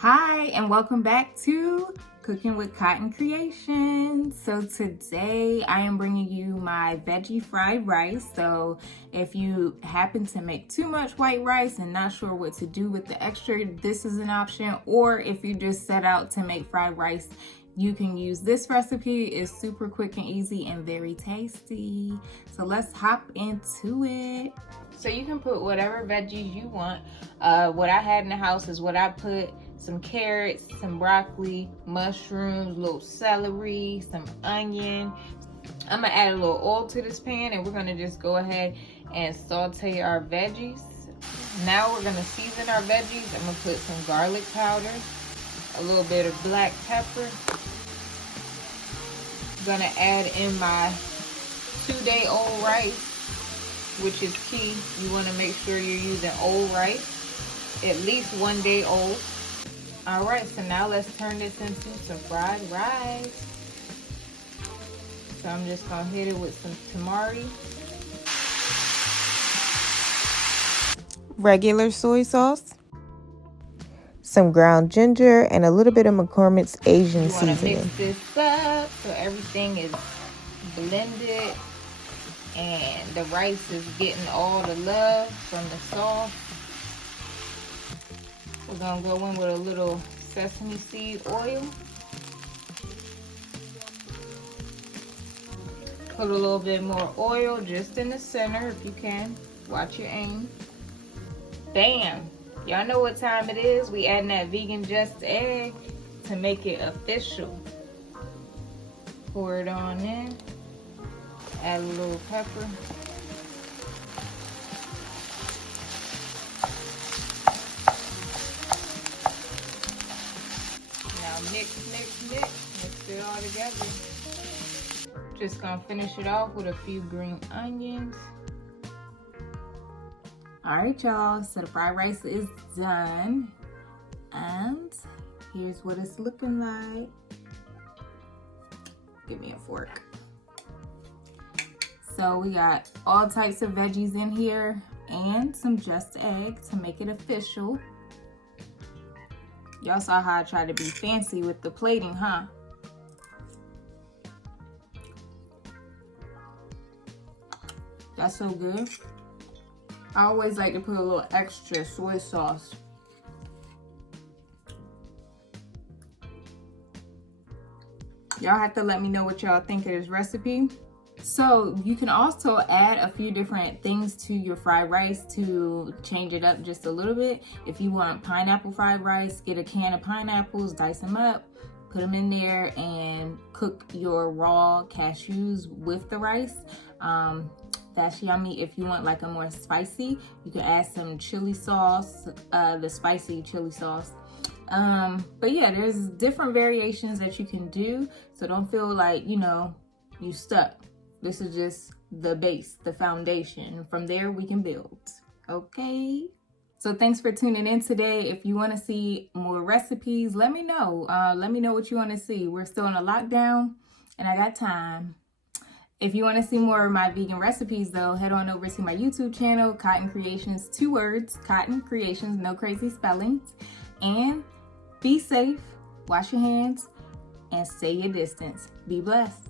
Hi, and welcome back to Cooking with Cotton Creations. So today I am bringing you my veggie fried rice. So if you happen to make too much white rice and not sure what to do with the extra, this is an option. Or if you just set out to make fried rice, you can use this recipe. It's super quick and easy and very tasty. So let's hop into it. So you can put whatever veggies you want. What I had in the house is what I put: some carrots, some broccoli, mushrooms, little celery, some onion. I'm gonna add a little oil to this pan and we're gonna just go ahead and saute our veggies. Now we're gonna season our veggies. I'm gonna put some garlic powder, a little bit of black pepper. I'm gonna add in my 2-day-old rice, which is key. You wanna make sure you're using old rice, at least 1 day old. All right, so now let's turn this into some fried rice. So I'm just gonna hit it with some tamari, regular soy sauce, some ground ginger, and a little bit of McCormick's Asian seasoning. Mix this up so everything is blended and the rice is getting all the love from the sauce. We're gonna go in with a little sesame seed oil. Put a little bit more oil just in the center if you can. Watch your aim. Bam! Y'all know what time it is. We adding that vegan just egg to make it official. Pour it on in. Add a little pepper. Mix it all together. Just gonna finish it off with a few green onions. All right, y'all, so the fried rice is done. And here's what it's looking like. Give me a fork. So we got all types of veggies in here and some just egg to make it official. Y'all saw how I tried to be fancy with the plating, huh? That's so good. I always like to put a little extra soy sauce. Y'all have to let me know what y'all think of this recipe. So you can also add a few different things to your fried rice to change it up just a little bit. If you want pineapple fried rice, get a can of pineapples, dice them up, put them in there, and cook your raw cashews with the rice. That's yummy. If you want like a more spicy, you can add some chili sauce, the spicy chili sauce. But yeah, there's different variations that you can do. So don't feel like, you stuck. This is just the base, the foundation. From there, we can build, okay? So thanks for tuning in today. If you wanna see more recipes, let me know. Let me know what you wanna see. We're still in a lockdown and I got time. If you wanna see more of my vegan recipes though, head on over to my YouTube channel, Cotton Creations, 2 words, Cotton Creations, no crazy spellings. And be safe, wash your hands, and stay your distance. Be blessed.